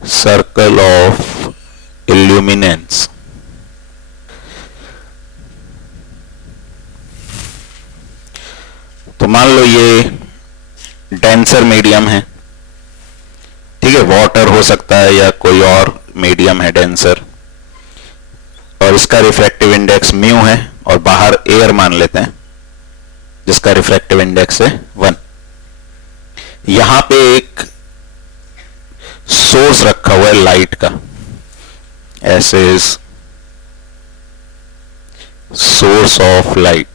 Circle of illuminance. तो मान लो ये डेंसर मीडियम है, ठीक है, वाटर हो सकता है या कोई और मीडियम है डेंसर, और इसका रिफ्रैक्टिव इंडेक्स म्यू है, और बाहर एयर मान लेते हैं जिसका रिफ्रैक्टिव इंडेक्स है 1। यहां पे एक सोर्स रखा हुआ है लाइट का, ऐसे सोर्स ऑफ लाइट।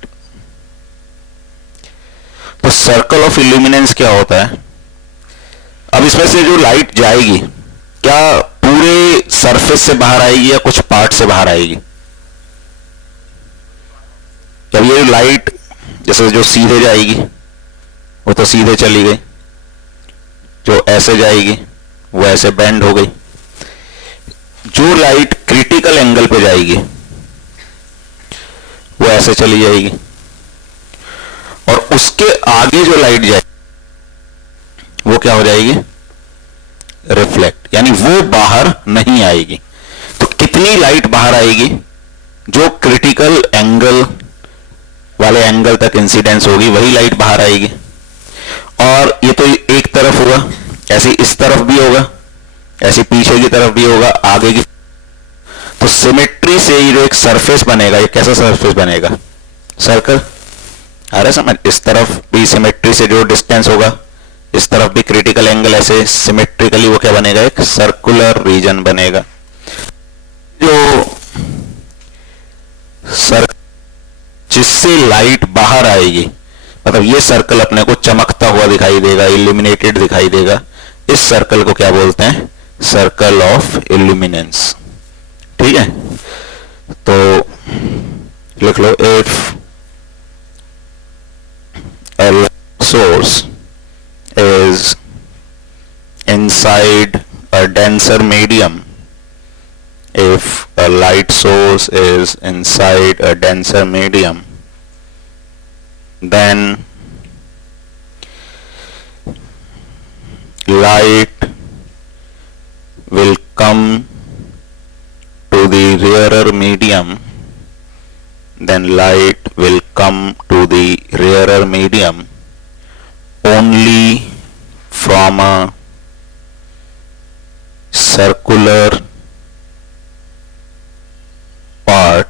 तो सर्कल ऑफ इल्यूमिनेंस क्या होता है? अब इसमें से जो लाइट जाएगी क्या पूरे सरफेस से बाहर आएगी या कुछ पार्ट से बाहर आएगी? जब ये लाइट जैसे जो सीधे जाएगी वो तो सीधे चली गई, जो ऐसे जाएगी वो ऐसे बेंड हो गई, जो लाइट क्रिटिकल एंगल पे जाएगी वो ऐसे चली जाएगी, और उसके आगे जो लाइट जाएगी वो क्या हो जाएगी? रिफ्लेक्ट, यानी वो बाहर नहीं आएगी। तो कितनी लाइट बाहर आएगी? जो क्रिटिकल एंगल वाले एंगल तक इंसिडेंस होगी वही लाइट बाहर आएगी। और ये तो एक तरफ हुआ, ऐसे इस तरफ भी होगा, ऐसे पीछे की तरफ भी होगा, आगे की। तो सिमेट्री से ये जो एक सरफेस बनेगा, ये कैसा सरफेस बनेगा? सर्कल। आ रहा समझ? इस तरफ भी सिमेट्री से जो डिस्टेंस होगा, इस तरफ भी क्रिटिकल एंगल, ऐसे सिमेट्रिकली वो क्या बनेगा? एक सर्कुलर रीजन बनेगा। जो सर्कल जिससे लाइट बाहर आएगी, मतलब ये सर्कल अपने को चमकता हुआ दिखाई देगा, इल्यूमिनेटेड दिखाई देगा, इस सर्कल को क्या बोलते हैं? Circle of illuminance. ठीक है, तो लिख लो, if a source is inside a denser medium, if a light source is inside a denser medium, then light will come to the rarer medium, only from a circular part,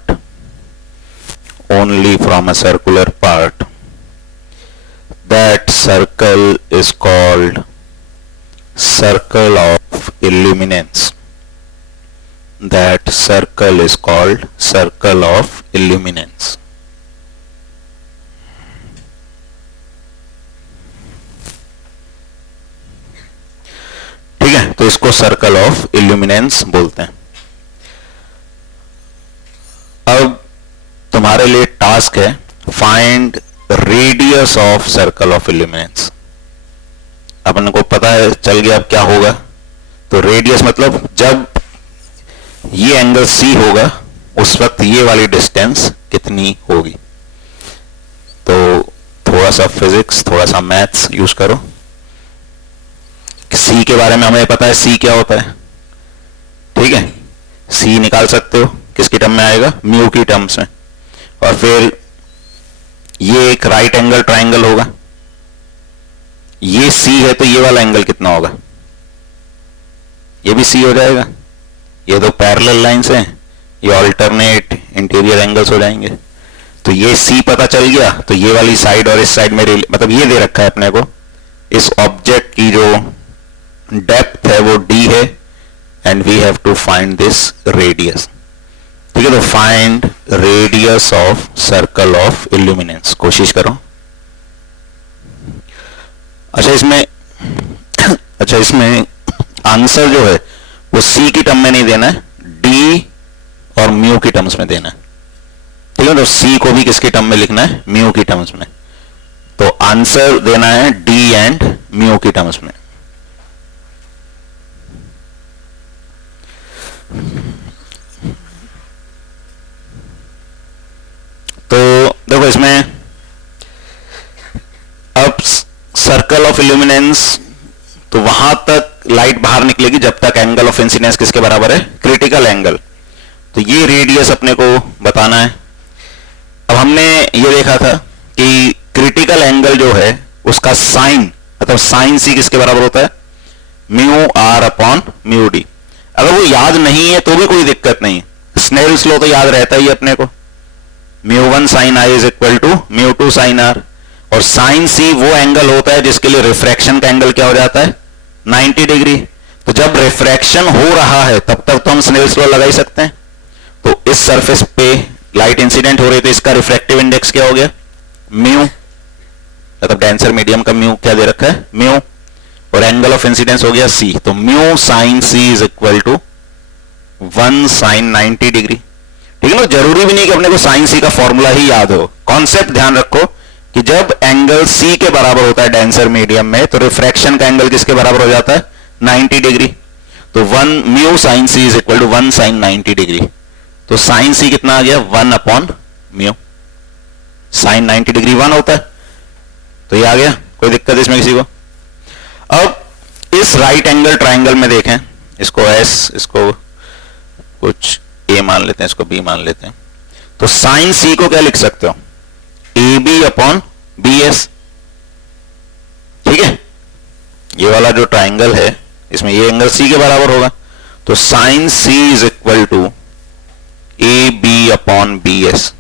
that circle is called circle of illuminance. That circle is called circle of illuminance. ठीक है, तो इसको circle of illuminance बोलते हैं। अब तुम्हारे लिए task है, find radius of circle of illuminance. अपन को पता है, चल गया अब क्या होगा। तो रेडियस मतलब जब ये एंगल C होगा उस वक्त ये वाली डिस्टेंस कितनी होगी। तो थोड़ा सा फिजिक्स, थोड़ा सा मैथ्स यूज करो। C के बारे में हमें पता है, C क्या होता है, ठीक है। C निकाल सकते हो, किसकी टर्म में आएगा? म्यू की टर्म्स में। और फिर ये एक राइट एंगल ट्राइंगल होगा, ये C है तो ये वाला एंगल कितना होगा? ये भी C हो जाएगा। ये दो पैरेलल लाइंस हैं, ये ऑल्टरनेट इंटीरियर एंगल्स हो जाएंगे। तो ये C पता चल गया, तो ये वाली साइड और इस साइड में मतलब ये दे रखा है अपने को, इस ऑब्जेक्ट की जो डेप्थ है वो D है, and we have to find this radius. ठीक है, तो find radius of circle of illuminance. कोशिश करो। अच्छा इसमें आंसर जो है वो C की टर्म में नहीं देना है, D और म्यू की टर्म्स में देना है। ठीक है, तो C को भी किसकी टर्म में लिखना है? म्यू की टर्म्स में। तो आंसर देना है D एंड म्यू की टर्म्स में। तो देखो इसमें अब सर्कल ऑफ इल्यूमिनेंस, तो वहां तक लाइट बाहर निकलेगी जब तक एंगल ऑफ इंसिडेंस किसके बराबर है, क्रिटिकल एंगल। तो ये रेडियस अपने को बताना है। अब हमने ये देखा था कि क्रिटिकल एंगल जो है उसका साइन, मतलब साइन सी किसके बराबर होता है, mu R upon mu D. अगर वो याद नहीं है तो भी कोई दिक्कत नहीं, स्नेल्स लॉ तो याद रहता ही अपने को, mu one sine I is equal to mu two sine R. और साइन सी वो एंगल होता है जिसके लिए रिफ्रैक्शन का एंगल क्या हो जाता है, 90 डिग्री। तो जब रिफ्रैक्शन हो रहा है तब तक तो हम स्नेल्स लॉ लगा ही सकते हैं। तो इस सरफेस पे लाइट इंसिडेंट हो रही तो इसका रिफ्रैक्टिव इंडेक्स क्या हो गया, म्यू, मतलब डेंसर मीडियम का म्यू क्या दे रखा है, म्यू, और एंगल ऑफ इंसिडेंस हो गया सी। तो mu sine C is equal to 1 sine 90 degree. ठीक है ना, जरूरी भी नहीं कि अपने को साइन सी का फॉर्मूला ही याद हो, कॉन्सेप्ट ध्यान रखो कि जब एंगल सी के बराबर होता है डेंसर मीडियम में तो रिफ्रैक्शन का एंगल किसके बराबर हो जाता है, 90 डिग्री। तो 1 mu sine C is equal to 1 sine 90 degree. तो साइन सी कितना आ गया, 1 अपॉन म्यू, साइन 90 डिग्री 1 होता है। तो ये आ गया, कोई दिक्कत इसमें किसी को। अब इस राइट एंगल ट्राइंगल में देखें, इसको एस, इसको कुछ ए मान लेते हैं, इसको बी मान लेते हैं। तो साइन सी को क्या लिख सकते हो, A B upon B S. ठीक है, ये वाला जो ट्राइंगल है इसमें ये एंगल सी के बराबर होगा। तो sine C is equal to A B upon B S.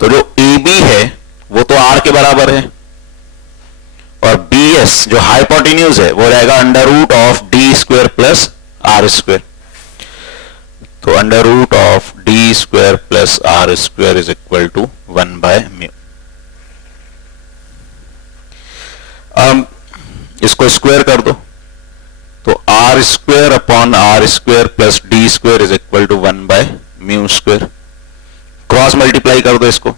तो जो ए बी है वो तो आर के बराबर है, और बी एस जो हाइपोटेन्यूज है वो रहेगा under root of D square plus R square. तो under root of D square plus R square is equal to 1 by mu. अब इसको स्क्वायर कर दो, तो R square upon R square plus D square is equal to 1 by mu square. Cross multiply कर दो इसको,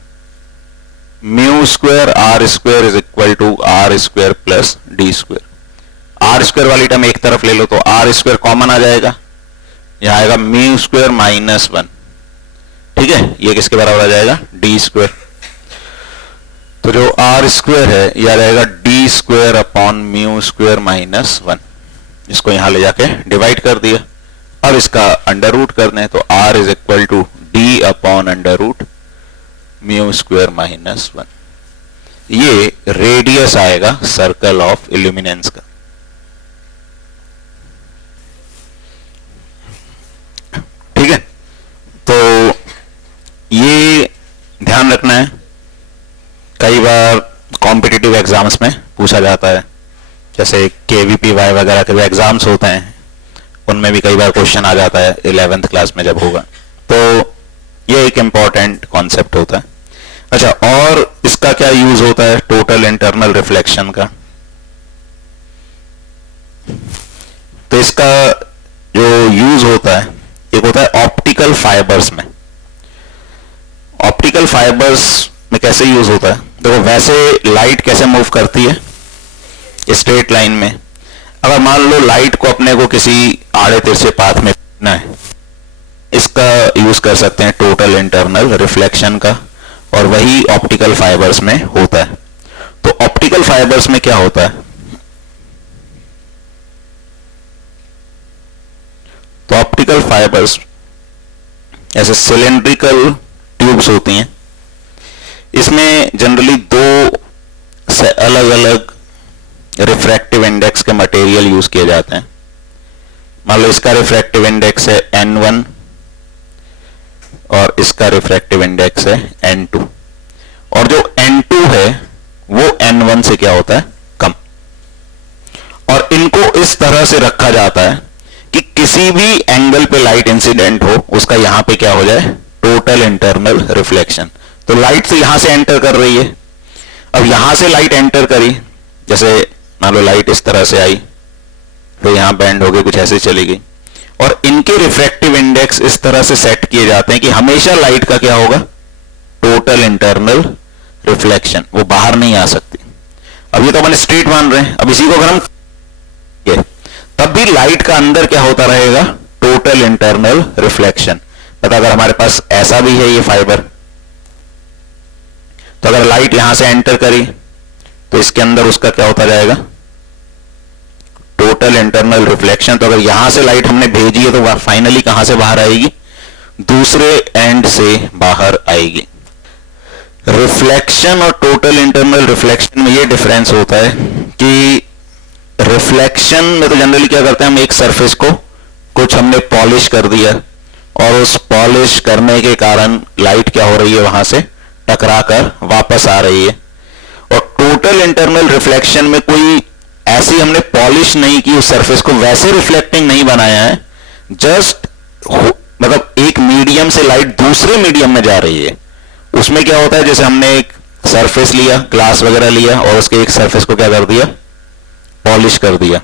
mu square R square is equal to R square plus D square. R square वाली term एक तरफ ले लो तो R square common आ जाएगा, यहां आएगा म्यू स्क्वायर माइनस 1। ठीक है, ये किसके बराबर आ जाएगा, डी स्क्वायर। तो जो आर स्क्वायर है यह रहेगा D square upon mu square minus 1। इसको यहां ले जाके डिवाइड कर दिया। अब इसका अंडर रूट करने, तो R is equal to D upon under root mu square minus 1। ये रेडियस आएगा सर्कल ऑफ इल्यूमिनेंस का। ठीक है, तो ये ध्यान रखना है, कई बार कॉम्पिटिटिव एग्जाम्स में पूछा जाता है, जैसे केवीपीवाई वगैरह के एग्जाम्स होते हैं उनमें भी कई बार क्वेश्चन आ जाता है 11th क्लास में जब होगा। तो ये एक इंपॉर्टेंट कॉन्सेप्ट होता है। अच्छा, और इसका क्या यूज होता है, टोटल इंटरनल रिफ्लेक्शन का। तो इसका जो यूज होता है एक होता है ऑप्टिकल फाइबर्स में। ऑप्टिकल फाइबर्स में कैसे यूज होता है, देखो वैसे लाइट कैसे मूव करती है स्ट्रेट लाइन में। अगर मान लो लाइट को अपने को किसी आड़े तिरछे पाथ में ना है, इसका यूज कर सकते हैं टोटल इंटरनल रिफ्लेक्शन का, और वही ऑप्टिकल फाइबर्स में होता है। तो ऑप्टिकल फाइबर्स में क्या होता है, तो ऑप्टिकल फाइबर्स ऐसे सिलेंड्रिकल ट्यूब्स होती हैं, इसमें जनरली दो से अलग अलग रिफ्रैक्टिव इंडेक्स के मटेरियल यूज किए जाते हैं। मान लो इसका रिफ्रैक्टिव इंडेक्स है N1 और इसका रिफ्रैक्टिव इंडेक्स है N2, और जो N2 है वो N1 से क्या होता है, कम। और इनको इस तरह से रखा जाता है कि किसी भी एंगल पे लाइट इंसिडेंट हो उसका यहां पे क्या हो जाए, टोटल इंटरनल रिफ्लेक्शन। तो लाइट से यहां से एंटर कर रही है, अब यहां से लाइट एंटर करी, जैसे मान लो लाइट इस तरह से आई तो यहां बैंड हो गई, कुछ ऐसे चली गई, और इनके रिफ्रैक्टिव इंडेक्स इस तरह से सेट किए जाते हैं कि हमेशा लाइट का क्या होगा, टोटल इंटरनल रिफ्लेक्शन, वो बाहर नहीं आ सकती। अब ये तो अपन स्ट्रेट मान रहे हैं, अब इसी को अगर हम तब भी लाइट का अंदर क्या होता रहेगा, टोटल इंटरनल रिफ्लेक्शन। पता अगर हमारे पास ऐसा भी है ये फाइबर, तो अगर लाइट यहां से एंटर करी तो इसके अंदर उसका क्या होता जाएगा, टोटल इंटरनल रिफ्लेक्शन। तो अगर यहां से लाइट हमने भेजी है तो फाइनली कहां से बाहर आएगी? दूसरे एंड से बाहर आएगी। रिफ्लेक्शन और टोटल इंटरनल रिफ्लेक्शन में ये डिफरेंस होता है कि रिफ्लेक्शन में तो जनरली क्या करते हैं, हम एक सरफेस को कुछ हमने पॉलिश कर दिया और उस पॉलिश करने के कारण लाइट क्या हो रही है, वहां से टकरा कर वापस आ रही है। और टोटल इंटरनल रिफ्लेक्शन में कोई ऐसी हमने पॉलिश नहीं की उस सरफेस को, वैसे रिफ्लेक्टिंग नहीं बनाया है, जस्ट मतलब एक मीडियम से लाइट दूसरे मीडियम में जा रही है। उसमें क्या होता है, जैसे हमने एक सरफेस लिया, ग्लास वगैरह लिया और उसके एक सरफेस को क्या कर दिया, पॉलिश कर दिया।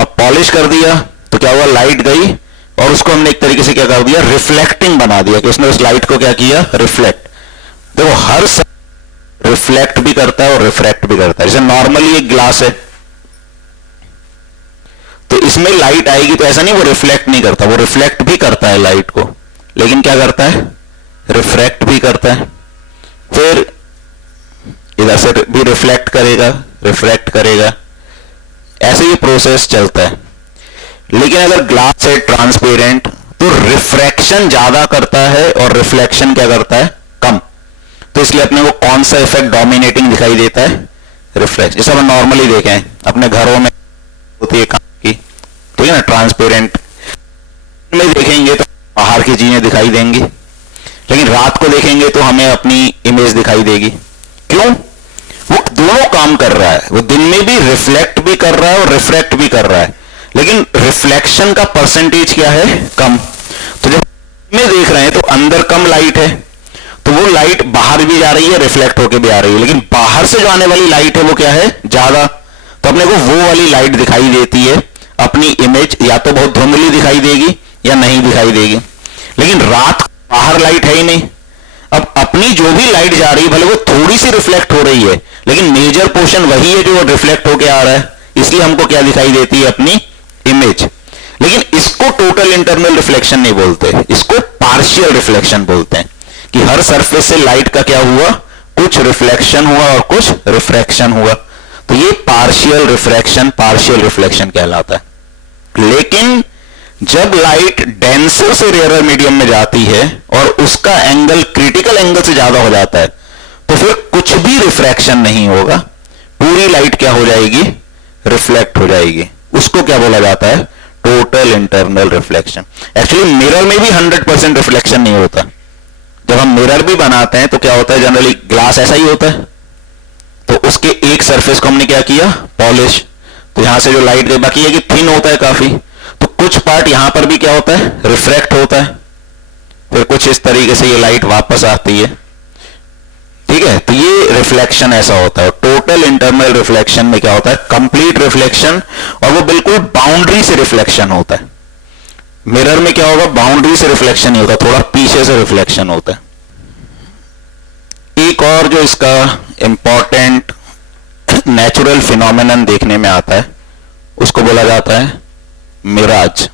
अब पॉलिश कर दिया तो क्या हुआ, लाइट गई और उसको हमने एक तरीके से क्या कर दिया, रिफ्लेक्टिंग बना दिया कि उसने उस लाइट को क्या किया, रिफ्लेक्ट। देखो हर रिफ्लेक्ट भी करता है और रिफ्रैक्ट भी करता है। जैसे नॉर्मली एक ग्लास है तो इसमें लाइट आएगी तो ऐसा नहीं वो रिफ्लेक्ट नहीं करता, वो रिफ्लेक्ट भी करता है लाइट को, लेकिन क्या करता है, रिफ्रैक्ट भी करता है। फिर इधर से भी रिफ्लेक्ट करेगा, रिफ्रैक्ट करेगा, ऐसे ही प्रोसेस चलता है। लेकिन अगर ग्लास है ट्रांसपेरेंट तो रिफ्रैक्शन ज्यादा करता है और रिफ्लेक्शन क्या करता है, कम। तो इसलिए अपने को कौन सा इफेक्ट डोमिनेटिंग दिखाई देता है, रिफ्लेक्शन। जैसे हम नॉर्मली देखें अपने घरों में होती है की, ठीक है ना, ट्रांसपेरेंट में देखेंगे तो बाहर की चीजें दिखाई देंगी, लेकिन रात को देखेंगे तो हमें अपनी इमेज दिखाई देगी। क्यों? वो दोनों काम कर रहा है, वो दिन में भी रिफ्लेक्ट भी कर रहा है और रिफ्रैक्ट भी कर रहा है, लेकिन रिफ्लेक्शन का परसेंटेज क्या है, कम। तो जब में देख रहे हैं तो अंदर कम लाइट है तो वो लाइट बाहर भी जा रही है, रिफ्लेक्ट होकर भी आ रही है, लेकिन बाहर से जो आने वाली लाइट है वो क्या है, ज्यादा। तो अपने को वो वाली लाइट दिखाई देती है, अपनी इमेज या तो बहुत धुंधली दिखाई देगी या नहीं दिखाई देगी। लेकिन रात बाहर लाइट है ही नहीं, अब अपनी जो भी लाइट जा रही है भले वो थोड़ी सी रिफ्लेक्ट हो रही है, लेकिन मेजर पोर्शन वही है जो रिफ्लेक्ट होकर आ रहा है, इसलिए हमको क्या दिखाई देती है, अपनी इमेज। लेकिन इसको टोटल इंटरनल रिफ्लेक्शन नहीं बोलते, इसको पार्शियल रिफ्लेक्शन बोलते हैं कि हर सरफेस से लाइट का क्या हुआ, कुछ रिफ्लेक्शन हुआ और कुछ रिफ्रैक्शन हुआ। तो ये पार्शियल रिफ्रैक्शन, पार्शियल रिफ्लेक्शन कहलाता है। लेकिन जब लाइट डेंसर से रेयर मीडियम में जाती है और उसका एंगल क्रिटिकल एंगल से ज्यादा हो जाता है तो फिर कुछ भी रिफ्रैक्शन नहीं होगा, पूरी लाइट क्या हो जाएगी, रिफ्लेक्ट हो जाएगी। उसको क्या बोला जाता है, total internal reflection. Actually mirror में भी 100% रिफ्लेक्शन नहीं होता। जब हम मिरर भी बनाते हैं तो क्या होता है, जनरली ग्लास ऐसा ही होता है, तो उसके एक सरफेस को हमने क्या किया, पॉलिश। तो यहां से जो लाइट गई, बाकी ये कि थिन होता है काफी, तो कुछ पार्ट यहां पर भी क्या होता है, रिफ्रैक्ट होता है, फिर कुछ इस तरीके से ये लाइट वापस आती है, ठीक है। तो ये रिफ्लेक्शन ऐसा होता है। टोटल इंटरनल रिफ्लेक्शन में क्या होता है, कंप्लीट रिफ्लेक्शन, और वो बिल्कुल बाउंड्री से रिफ्लेक्शन होता है। मिरर में क्या होगा, बाउंड्री से रिफ्लेक्शन नहीं होता, थोड़ा पीछे से रिफ्लेक्शन होता है। एक और जो इसका इंपॉर्टेंट नेचुरल फिनोमेनन देखने में आता है उसको बोला जाता है मिराज।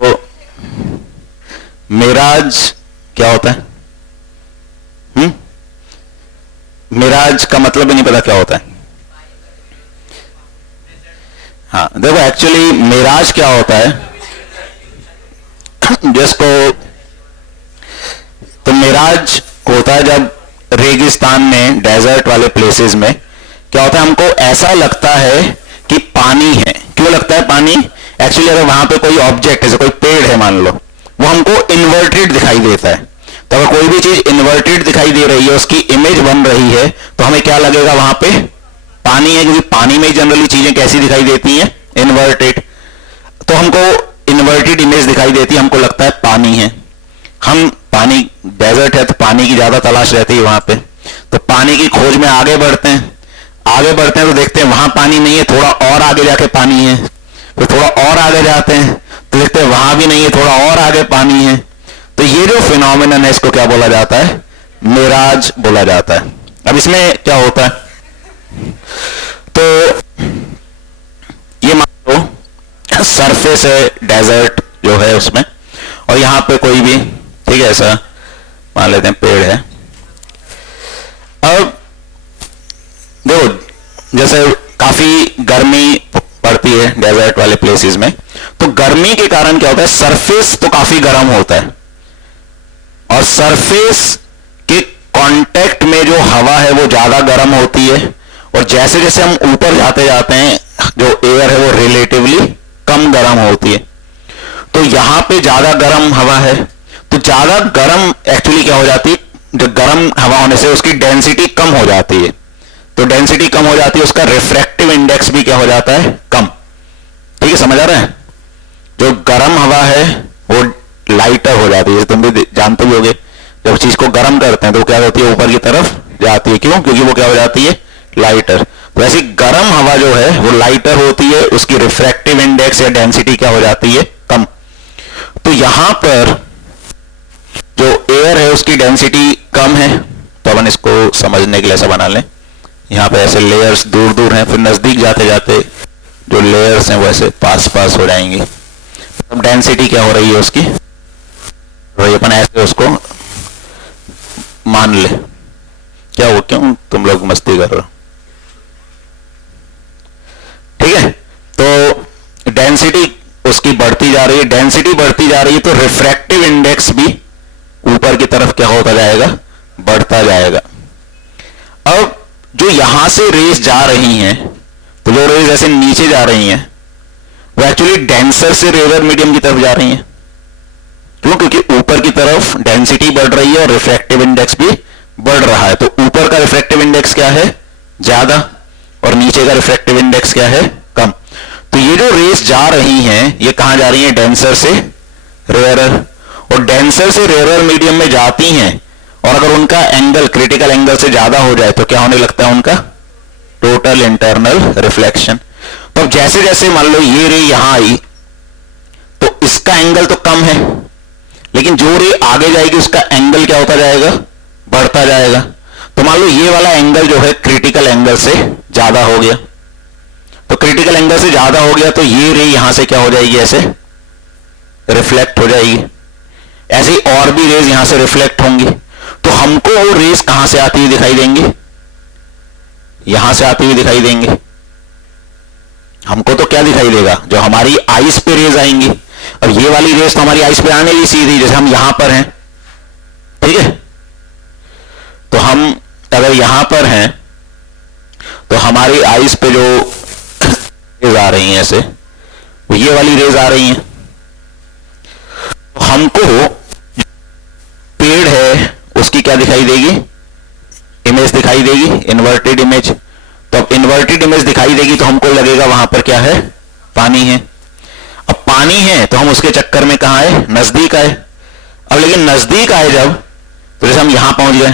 तो मिराज क्या होता है, मिराज का मतलब ही नहीं पता क्या होता है। हाँ देखो, एक्चुअली मिराज क्या होता है, जिसको तो मिराज होता है जब रेगिस्तान में, डेजर्ट वाले प्लेसेस में क्या होता है, हमको ऐसा लगता है कि पानी है। क्यों लगता है पानी, एक्चुअली अगर वहां पे कोई ऑब्जेक्ट है, कोई पेड़ है मान लो, वो हमको इन्वर्टेड दिखाई देता है। तो अगर कोई भी चीज इन्वर्टेड दिखाई दे रही है, उसकी इमेज बन रही है, तो हमें क्या लगेगा, वहां पे पानी है, क्योंकि पानी में जनरली चीजें कैसी दिखाई देती हैं, इन्वर्टेड। तो हमको इन्वर्टेड इमेज दिखाई देती है, हमको लगता है पानी है। हम पानी, डेजर्ट है तो पानी की ज्यादा तलाश रहती है वहां पे, तो पानी की खोज में आगे बढ़ते हैं। आगे बढ़ते हैं तो देखते हैं वहां पानी नहीं है, थोड़ा और आगे जाके पानी है, फिर थोड़ा और आगे जाते हैं तो देखते हैं वहां भी नहीं है, थोड़ा और आगे पानी है। तो ये जो फिनोमेनन है इसको क्या बोला जाता है, मिराज बोला जाता है। अब इसमें क्या होता है, तो ये मान लो सरफेस है डेजर्ट जो है उसमें, और यहां पे कोई भी, ठीक है, ऐसा मान लेते हैं पेड़ है। अब देखो जैसे काफी गर्मी पड़ती है डेजर्ट वाले प्लेसेस में, तो गर्मी के कारण क्या होता है, सरफेस तो काफी गर्म होता है और सरफेस के कांटेक्ट में जो हवा है वो ज्यादा गर्म होती है, और जैसे जैसे हम ऊपर जाते जाते हैं जो एयर है वो रिलेटिवली कम गर्म होती है। तो यहां पे ज्यादा गर्म हवा है, तो ज्यादा गर्म एक्चुअली क्या हो जाती है, जो गर्म हवा होने से उसकी डेंसिटी कम हो जाती है, तो डेंसिटी कम हो जाती है, उसका रिफ्रैक्टिव इंडेक्स भी क्या हो जाता है, कम। ठीक है, समझ आ रहा है? जो गर्म हवा है वो लाइटर हो जाती है, तुम भी जानते भी होगे, जब चीज को गर्म करते हैं तो क्या होती है, ऊपर की तरफ जाती है। क्यों? क्योंकि वो क्या हो जाती है, लाइटर। तो ऐसी गर्म हवा जो है वो लाइटर होती है, उसकी रिफ्रैक्टिव इंडेक्स या डेंसिटी क्या हो जाती है, कम। तो यहां पर जो एयर है उसकी डेंसिटी कम है, तो अपन इसको समझने के लिए ऐसा बना लें, यहां पे ऐसे लेयर्स दूर दूर हैं, फिर नजदीक जाते जाते जो लेयर्स हैं वो ऐसे पास पास हो जाएंगे। अब डेंसिटी क्या हो रही है उसकी, तो अपन ऐसे उसको मान ले। क्या हो, क्यों तुम लोग मस्ती कर रहे हो? ठीक है, तो डेंसिटी उसकी बढ़ती जा रही है, डेंसिटी बढ़ती जा रही है, तो रिफ्रैक्टिव इंडेक्स भी ऊपर की तरफ क्या होता जाएगा, बढ़ता जाएगा। अब जो यहां से रेस जा रही हैं, तो जो रेस ऐसे नीचे जा रही हैं वो एक्चुअली डेंसर से रेयर मीडियम की तरफ जा रही हैं। क्यों? क्योंकि ऊपर की तरफ डेंसिटी बढ़ रही है और रिफ्रैक्टिव इंडेक्स भी बढ़ रहा है, तो ऊपर का रिफ्रैक्टिव इंडेक्स क्या है, ज्यादा, और नीचे का रिफ्रैक्टिव इंडेक्स क्या है, कम। तो ये जो रेस जा रही हैं ये कहां जा रही हैं, डेंसर से रेयरर, और डेंसर से रेयरर मीडियम में जाती हैं, और अगर उनका एंगल क्रिटिकल एंगल से ज्यादा हो जाए तो क्या होने लगता है, उनका टोटल इंटरनल रिफ्लेक्शन। तो जैसे जैसे मान लो ये रे यहां आई तो इसका एंगल तो कम है, लेकिन जो रे आगे जाएगी उसका एंगल क्या होता जाएगा, बढ़ता जाएगा। तो मान लो ये वाला एंगल जो है क्रिटिकल एंगल से ज्यादा हो गया, तो क्रिटिकल एंगल से ज्यादा हो गया तो ये रे यहां से क्या हो जाएगी, ऐसे रिफ्लेक्ट हो जाएगी। ऐसे ही और भी रेज यहां से रिफ्लेक्ट होंगी, तो हमको वो रेस कहां से आती हुई दिखाई देंगी, यहां से आती हुई दिखाई देंगे। हमको तो क्या दिखाई देगा, जो हमारी आइस पे रेज आएंगी। अब ये वाली रेस तो हमारी आइस पे आने ही सीधी, जैसे हम यहां पर हैं, ठीक है, तो हम अगर यहां पर हैं तो हमारी आइस पे जो रेज आ रही हैं ऐसे, वो ये वाली रेज आ रही हैं। तो हमको पेड़ है उसकी क्या दिखाई देगी, इमेज दिखाई देगी, इन्वर्टेड इमेज। तो अब इन्वर्टेड इमेज दिखाई देगी तो हमको लगेगा वहां पर क्या है, पानी है। अब पानी है तो हम उसके चक्कर में कहां आए, नजदीक आए। अब लेकिन नजदीक आए जब, तो जैसे हम यहां पहुंच गए,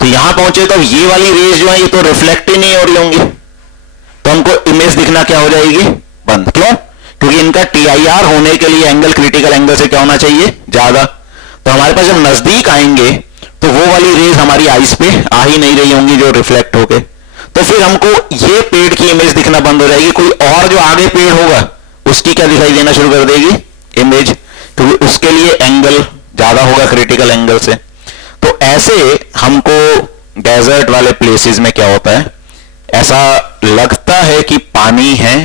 तो यहां पहुंचे तो ये वाली रेज जो है ये तो रिफ्लेक्ट ही नहीं हो रही होंगी, तो हमको इमेज दिखना क्या हो जाएगी, बंद। क्यों? क्योंकि इनका TIR होने के लिए एंगल क्रिटिकल एंगल से क्या होना चाहिए, ज्यादा। तो हमारे पास जब नजदीक आएंगे तो वो वाली रेज हमारी आइस पे आ ही नहीं रही होंगी जो रिफ्लेक्ट होके, तो फिर हमको ये पेड़ की इमेज दिखना बंद हो जाएगी। कोई और जो आगे पेड़ होगा उसकी क्या दिखाई देना शुरू कर देगी, इमेज, क्योंकि उसके लिए एंगल ज्यादा होगा क्रिटिकल एंगल से। तो ऐसे हमको डेजर्ट वाले प्लेसेस में क्या होता है, ऐसा लगता है कि पानी है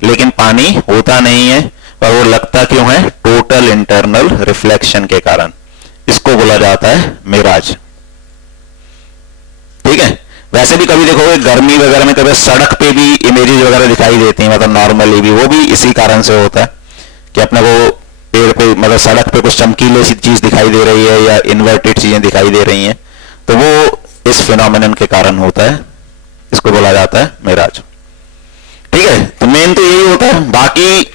लेकिन पानी होता नहीं है, और वो लगता क्यों है, टोटल इंटरनल रिफ्लेक्शन के कारण। इसको बोला जाता है मिराज। ठीक है, वैसे भी कभी देखोगे गर्मी वगैरह में कभी सड़क पे भी इमेजेस वगैरह दिखाई देती हैं, मतलब नॉर्मली भी, वो भी इसी कारण से होता है कि अपने को पेड़ पे मतलब सड़क पे कुछ चमकीले सी चीज दिखाई दे रही है या इन्वर्टेड चीजें दिखाई दे रही हैं, तो वो इस फिनोमिनन के कारण होता है। इसको बोला जाता है मिराज। ठीक है, तो मेन तो यही होता है। बाकी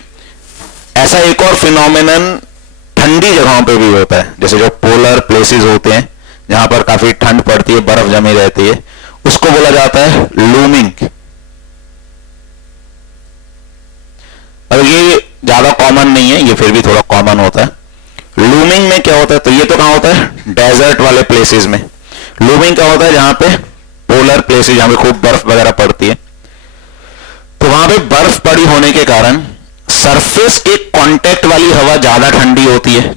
ऐसा एक और फिनोमिनन ठंडी जगहों पे भी होता है, जैसे जो पोलर प्लेसेस होते हैं जहां पर काफी ठंड पड़ती है, बर्फ जमी रहती है, उसको बोला जाता है लूमिंग। अब ये ज्यादा कॉमन नहीं है, ये फिर भी थोड़ा कॉमन होता है। लूमिंग में क्या होता है, तो ये तो कहां होता है, डेजर्ट वाले प्लेसेस में। लूमिंग क्या होता है, जहां पे पोलर प्लेसेस, जहां पे खूब बर्फ वगैरह पड़ती है, तो वहां पे बर्फ पड़ी होने के कारण सरफेस के कांटेक्ट वाली हवा ज्यादा ठंडी होती है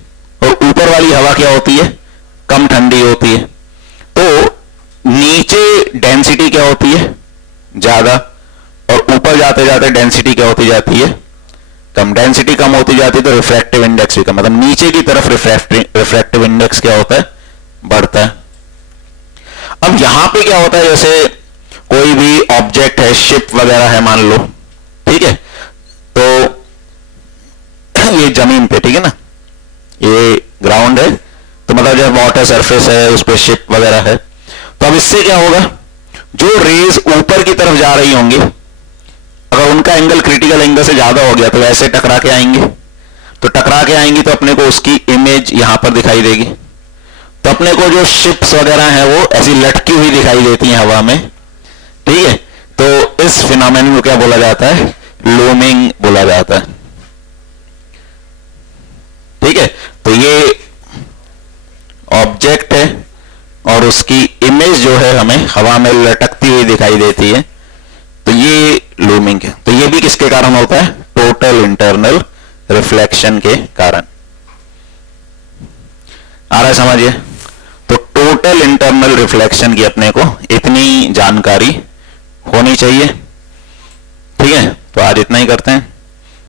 और ऊपर वाली हवा क्या होती है, कम ठंडी होती है। तो नीचे डेंसिटी क्या होती है? ज्यादा, और ऊपर जाते जाते डेंसिटी क्या होती जाती है? कम। डेंसिटी कम होती जाती है तो रिफ्रैक्टिव इंडेक्स भी कम, मतलब नीचे की तरफ रिफ्रैक्टिव इंडेक्स क्या होता है? बढ़ता है। अब यहां पे क्या होता है, जैसे कोई भी ऑब्जेक्ट है, शिप वगैरह है मान लो, ठीक है, तो ये जमीन पे, ठीक है ना, ये ग्राउंड है, तो मतलब जब वाटर सरफेस है उस पर शिप वगैरह है, तो अब इससे क्या होगा, जो रेज ऊपर की तरफ जा रही होंगी, अगर उनका एंगल क्रिटिकल एंगल से ज्यादा हो गया तो वैसे टकरा के आएंगे, तो टकरा के आएंगी तो अपने को उसकी इमेज यहां पर दिखाई देगी। तो अपने को जो शिप्स वगैरह हैं वो ऐसी लटकी हुई दिखाई देती हैं हवा में, ठीक है। तो इस फिनोमेनन को क्या बोला जाता है? लूमिंग बोला जाता है, ठीक है। तो ये ऑब्जेक्ट है और उसकी इमेज जो है हमें हवा में लटकती हुई दिखाई देती है, तो ये लूमिंग है। तो ये भी किसके कारण होता है? टोटल इंटरनल रिफ्लेक्शन के कारण। आ रहा है समझिए? तो टोटल इंटरनल रिफ्लेक्शन की अपने को इतनी जानकारी होनी चाहिए, ठीक है। तो आज इतना ही करते हैं।